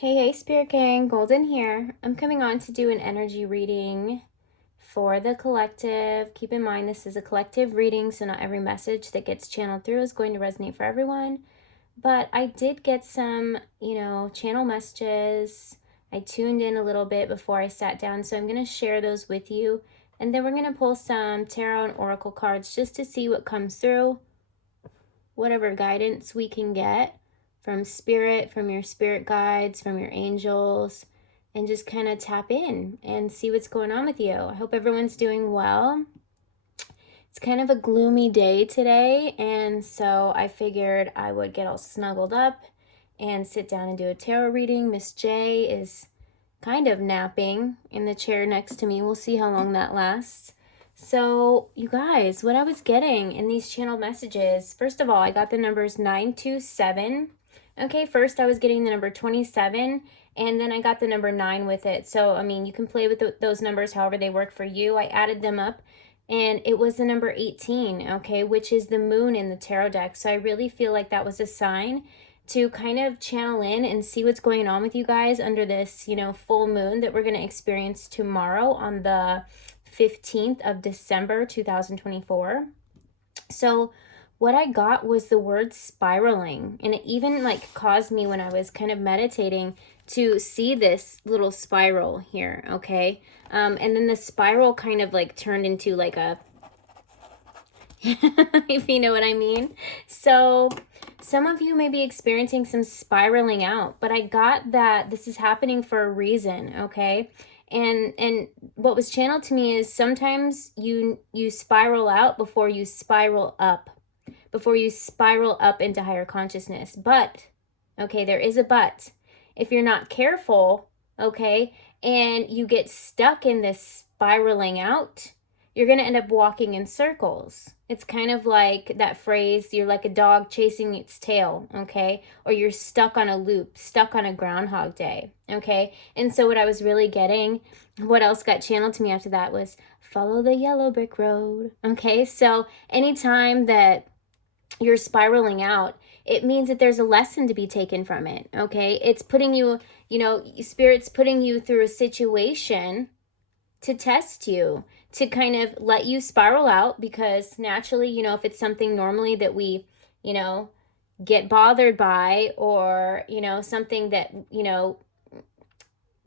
Hey, Spirit Gang, Golden here. I'm coming on to do an energy reading for the collective. Keep in mind this is a collective reading, so not every message that gets channeled through is going to resonate for everyone. But I did get some, channel messages. I tuned in a little bit before I sat down, so I'm going to share those with you. And then we're going to pull some tarot and oracle cards just to see what comes through, whatever guidance we can get from spirit, from your spirit guides, from your angels, and just kind of tap in and see what's going on with you. I hope everyone's doing well. It's kind of a gloomy day today, and so I figured I would get all snuggled up and sit down and do a tarot reading. Miss J is kind of napping in the chair next to me. We'll see how long that lasts. So, you guys, what I was getting in these channel messages, first of all, I got the numbers 927. Okay, first I was getting the number 27, and then I got the number 9 with it. So, I mean, you can play with those numbers however they work for you. I added them up, and it was the number 18, okay, which is the moon in the tarot deck. So I really feel like that was a sign to kind of channel in and see what's going on with you guys under this, full moon that we're going to experience tomorrow on the 15th of December, 2024. So what I got was the word spiraling, and it even caused me when I was kind of meditating to see this little spiral here, okay? And then the spiral kind of turned into a, if you know what I mean. So some of you may be experiencing some spiraling out, but I got that this is happening for a reason, okay? And what was channeled to me is sometimes you spiral out before you spiral up into higher consciousness. But, okay, there is a but. If you're not careful, okay, and you get stuck in this spiraling out, you're going to end up walking in circles. It's kind of like that phrase, you're like a dog chasing its tail, okay? Or you're stuck on a loop, stuck on a Groundhog Day, okay? And so what I was really getting, what else got channeled to me after that was follow the yellow brick road, okay? So anytime that you're spiraling out, it means that there's a lesson to be taken from it, okay? It's putting you, Spirit's putting you through a situation to test you, to kind of let you spiral out, because naturally, if it's something normally that we, get bothered by, or, something that,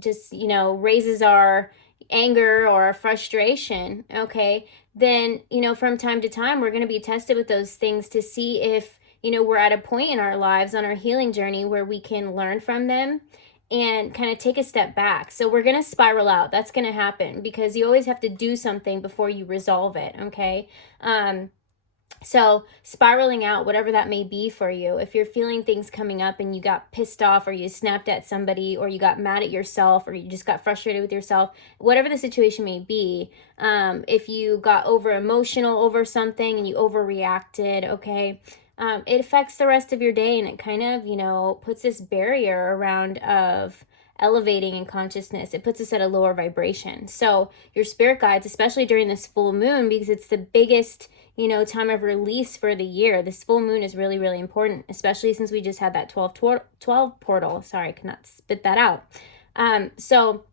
just, raises our anger or our frustration, okay, then, from time to time, we're going to be tested with those things to see if, we're at a point in our lives on our healing journey where we can learn from them and kind of take a step back. So we're going to spiral out. That's going to happen because you always have to do something before you resolve it, okay? So spiraling out, whatever that may be for you, if you're feeling things coming up and you got pissed off, or you snapped at somebody, or you got mad at yourself, or you just got frustrated with yourself, whatever the situation may be, if you got over emotional over something and you overreacted, okay, it affects the rest of your day, and it kind of, puts this barrier around of elevating in consciousness. It puts us at a lower vibration. So your spirit guides, especially during this full moon, because it's the biggest, time of release for the year. This full moon is really, really important, especially since we just had that 12 portal. Sorry, I cannot spit that out. So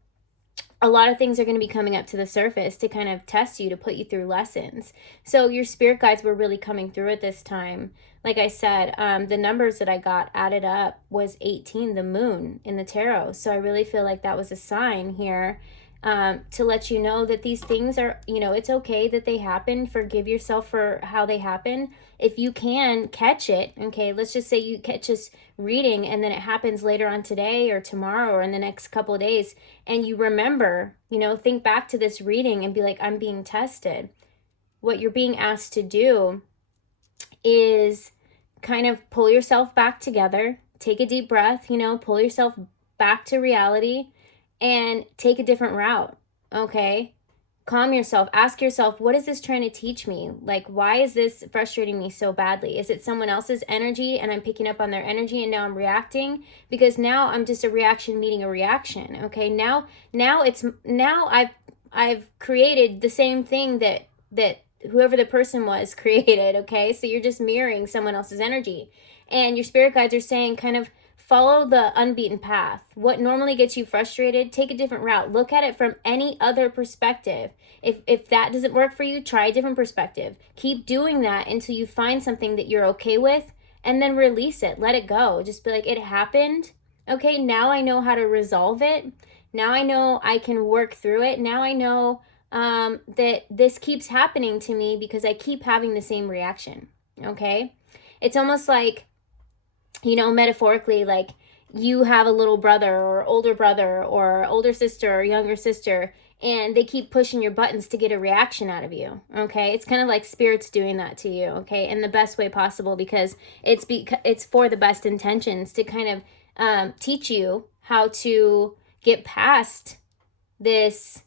a lot of things are going to be coming up to the surface to kind of test you, to put you through lessons. So your spirit guides were really coming through at this time. Like I said, the numbers that I got added up was 18, the moon in the tarot. So I really feel like that was a sign here, to let you know that these things are, it's okay that they happen. Forgive yourself for how they happen. If you can catch it, okay, let's just say you catch this reading and then it happens later on today or tomorrow or in the next couple of days, and you remember, think back to this reading and be like, I'm being tested. What you're being asked to do is kind of pull yourself back together, take a deep breath, pull yourself back to reality, and take a different route, okay? Calm yourself. Ask yourself, what is this trying to teach me? Why is this frustrating me so badly? Is it someone else's energy and I'm picking up on their energy and now I'm reacting? Because now I'm just a reaction meeting a reaction, okay? Now I've created the same thing that whoever the person was created, okay? So you're just mirroring someone else's energy. And your spirit guides are saying kind of follow the unbeaten path. What normally gets you frustrated, take a different route. Look at it from any other perspective. If that doesn't work for you, try a different perspective. Keep doing that until you find something that you're okay with, and then release it. Let it go. Just be like, it happened. Okay, now I know how to resolve it. Now I know I can work through it. Now I know that this keeps happening to me because I keep having the same reaction. Okay? It's almost like, you know, metaphorically, like you have a little brother or older sister or younger sister, and they keep pushing your buttons to get a reaction out of you. Okay? It's kind of like spirits doing that to you, okay? In the best way possible, because it's for the best intentions to kind of teach you how to get past this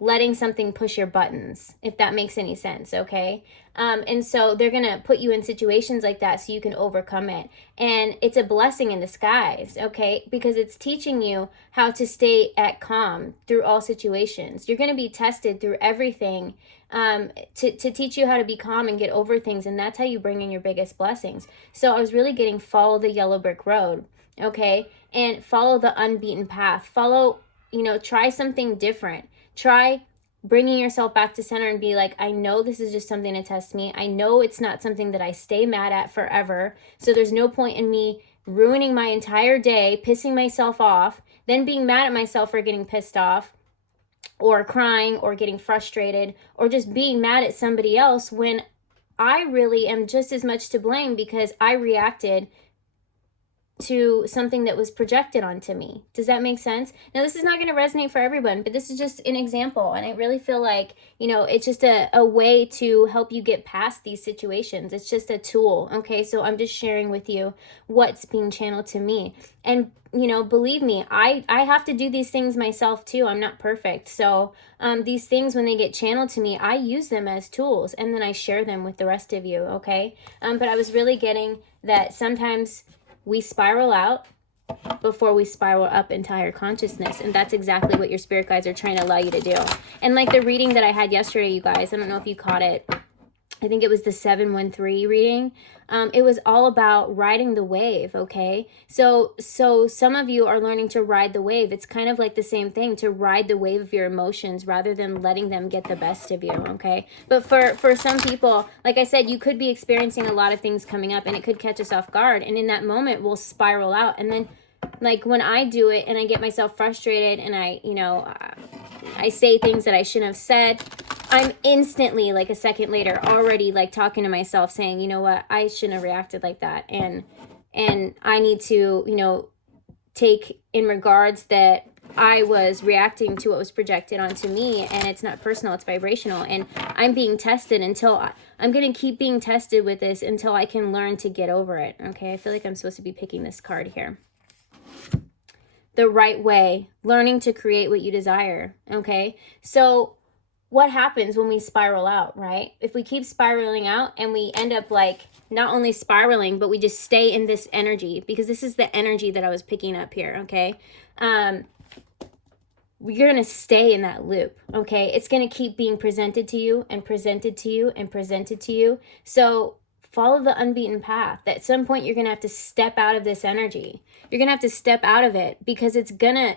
letting something push your buttons, if that makes any sense, okay? And so they're going to put you in situations like that so you can overcome it. And it's a blessing in disguise, okay? Because it's teaching you how to stay at calm through all situations. You're going to be tested through everything to teach you how to be calm and get over things. And that's how you bring in your biggest blessings. So I was really getting follow the yellow brick road, okay? And follow the unbeaten path. Follow, you know, try something different. Try bringing yourself back to center and be like, I know this is just something to test me. I know it's not something that I stay mad at forever. So there's no point in me ruining my entire day, pissing myself off, then being mad at myself for getting pissed off, or crying, or getting frustrated, or just being mad at somebody else when I really am just as much to blame because I reacted to something that was projected onto me. Does that make sense? Now, this is not going to resonate for everyone, but this is just an example. And I really feel like, you know, it's just a way to help you get past these situations. It's just a tool. Okay. So I'm just sharing with you what's being channeled to me. And, you know, believe me, I have to do these things myself too. I'm not perfect. So these things, when they get channeled to me, I use them as tools and then I share them with the rest of you. Okay. But I was really getting that sometimes we spiral out before we spiral up into higher consciousness. And that's exactly what your spirit guides are trying to allow you to do. And like the reading that I had yesterday, you guys, I don't know if you caught it. I think it was the 713 reading. It was all about riding the wave, okay? So some of you are learning to ride the wave. It's kind of like the same thing, to ride the wave of your emotions rather than letting them get the best of you, okay? But for some people, like I said, you could be experiencing a lot of things coming up and it could catch us off guard. And in that moment, we'll spiral out. And then, like when I do it and I get myself frustrated and I say things that I shouldn't have said, I'm instantly, like a second later, already like talking to myself saying, you know what, I shouldn't have reacted like that. And I need to, you know, take in regards that I was reacting to what was projected onto me, and it's not personal, it's vibrational. And I'm being tested until I'm going to keep being tested with this until I can learn to get over it. Okay. I feel like I'm supposed to be picking this card here. The right way, learning to create what you desire. Okay. So what happens when we spiral out, right? If we keep spiraling out and we end up like not only spiraling, but we just stay in this energy, because this is the energy that I was picking up here, okay? You're going to stay in that loop, okay? It's going to keep being presented to you and presented to you and presented to you. So follow the unbeaten path. At some point, you're going to have to step out of this energy. You're going to have to step out of it because it's gonna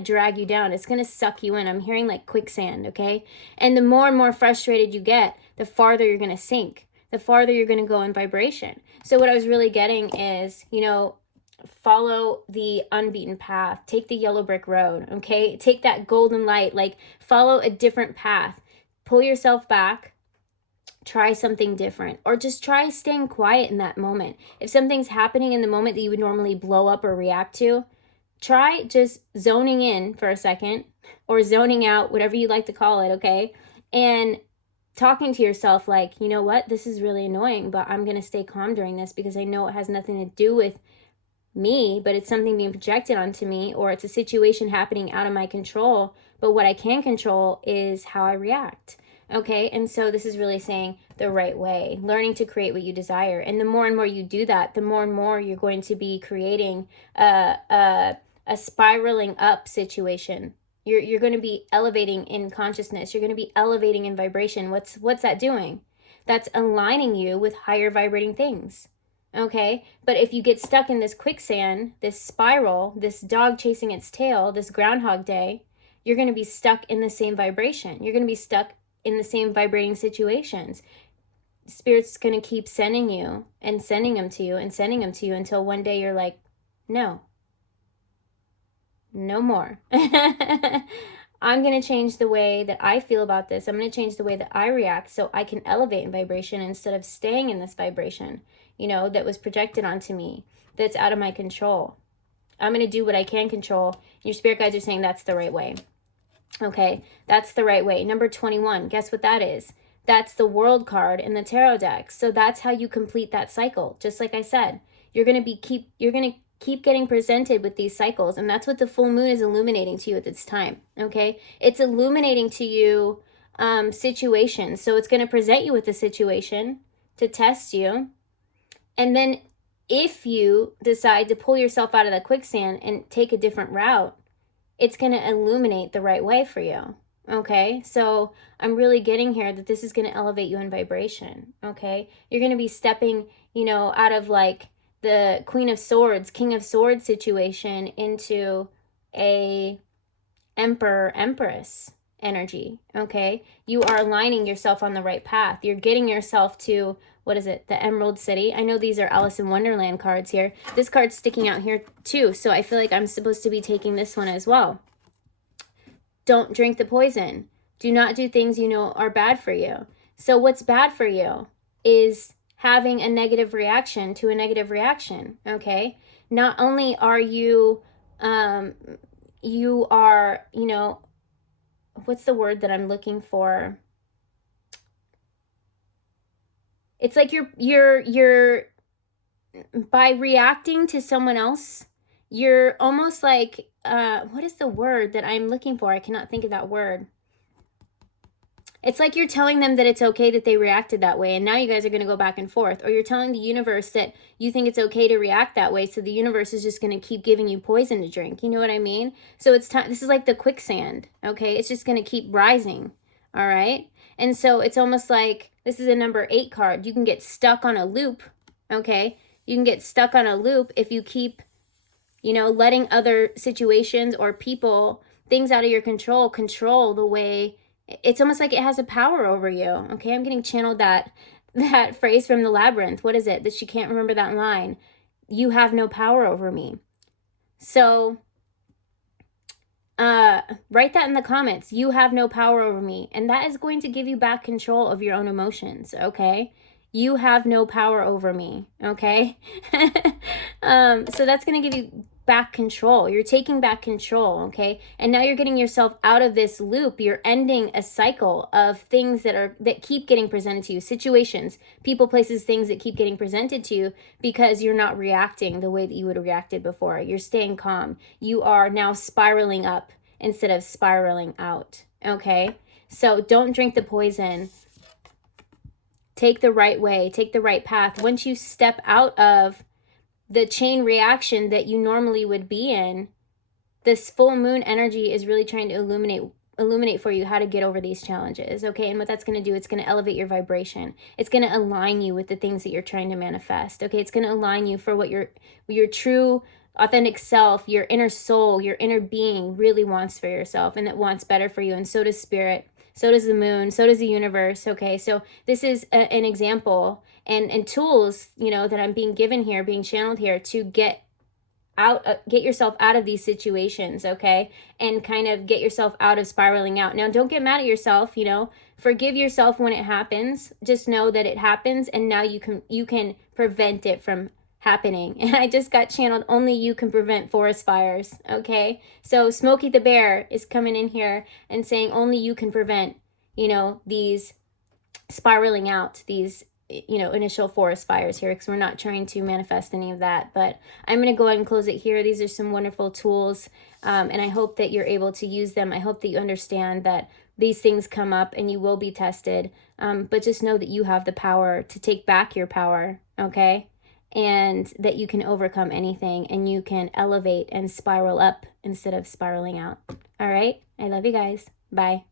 drag you down. It's going to suck you in. I'm hearing like quicksand, okay? And the more and more frustrated you get, the farther you're going to sink, the farther you're going to go in vibration. So what I was really getting is, you know, follow the unbeaten path. Take the yellow brick road, okay? Take that golden light, like follow a different path. Pull yourself back. Try something different, or just try staying quiet in that moment. If something's happening in the moment that you would normally blow up or react to, try just zoning in for a second, or zoning out, whatever you like to call it, okay? And talking to yourself like, you know what, this is really annoying, but I'm going to stay calm during this because I know it has nothing to do with me, but it's something being projected onto me, or it's a situation happening out of my control. But what I can control is how I react. Okay, and so this is really saying the right way, learning to create what you desire. And the more and more you do that, the more and more you're going to be creating a spiraling up situation. You're going to be elevating in consciousness. You're going to be elevating in vibration. What's that doing? That's aligning you with higher vibrating things. okay? But if you get stuck in this quicksand, this spiral, this dog chasing its tail, this Groundhog Day, you're going to be stuck in the same vibration. You're going to be stuck in the same vibrating situations. Spirit's going to keep sending you and sending them to you and sending them to you until one day you're like, no more. I'm going to change the way that I feel about this. I'm going to change the way that I react so I can elevate in vibration instead of staying in this vibration, that was projected onto me, that's out of my control. I'm going to do what I can control. Your spirit guides are saying that's the right way. Okay, that's the right way. Number 21, guess what that is? That's the World card in the tarot deck. So that's how you complete that cycle. Just like I said, you're going to keep getting presented with these cycles, and that's what the full moon is illuminating to you at this time. Okay, it's illuminating to you situations. So it's going to present you with a situation to test you, and then if you decide to pull yourself out of the quicksand and take a different route, it's going to illuminate the right way for you. Okay, so I'm really getting here that this is going to elevate you in vibration. Okay, you're going to be stepping, out of like the Queen of Swords, King of Swords situation into a Emperor, Empress energy. Okay, you are aligning yourself on the right path. You're getting yourself to, what is it, the Emerald City. I know these are Alice in Wonderland cards here. This card's sticking out here too, so I feel like I'm supposed to be taking this one as well. Don't drink the poison. Do not do things you know are bad for you. So what's bad for you is having a negative reaction to a negative reaction, okay? Not only are you are, what's the word that I'm looking for? It's like you're by reacting to someone else, you're almost like, what is the word that I'm looking for? I cannot think of that word. It's like you're telling them that it's okay that they reacted that way, and now you guys are going to go back and forth. Or you're telling the universe that you think it's okay to react that way, so the universe is just going to keep giving you poison to drink. You know what I mean? So it's time. This is like the quicksand, okay? It's just going to keep rising, all right? And so it's almost like, this is a number 8 card. You can get stuck on a loop, okay? You can get stuck on a loop if you keep, letting other situations or people, things out of your control the way. It's almost like it has a power over you. Okay, I'm getting channeled that phrase from the Labyrinth. What is it? That she can't remember that line. You have no power over me. So write that in the comments. You have no power over me. And that is going to give you back control of your own emotions, okay? You have no power over me, okay? So that's going to give you back control. You're taking back control, okay? And now you're getting yourself out of this loop. You're ending a cycle of things that keep getting presented to you, situations, people, places, things that keep getting presented to you because you're not reacting the way that you would have reacted before. You're staying calm. You are now spiraling up instead of spiraling out, okay? So don't drink the poison. Take the right way, take the right path. Once you step out of the chain reaction that you normally would be in, this full moon energy is really trying to illuminate for you how to get over these challenges, okay? And what that's going to do, it's going to elevate your vibration. It's going to align you with the things that you're trying to manifest, okay? It's going to align you for what your true authentic self, your inner soul, your inner being really wants for yourself, and that wants better for you. And so does spirit. So does the moon, so does the universe, okay? So this is an example and tools, that I'm being given here, being channeled here to get yourself out of these situations, okay? And kind of get yourself out of spiraling out. Now, don't get mad at yourself, forgive yourself when it happens. Just know that it happens, and now you can prevent it from happening. And I just got channeled, only you can prevent forest fires, okay? So Smokey the Bear is coming in here and saying only you can prevent, these spiraling out, these, initial forest fires here, because we're not trying to manifest any of that. But I'm going to go ahead and close it here. These are some wonderful tools, and I hope that you're able to use them. I hope that you understand that these things come up and you will be tested, but just know that you have the power to take back your power, okay? And that you can overcome anything, and you can elevate and spiral up instead of spiraling out. All right? I love you guys. Bye.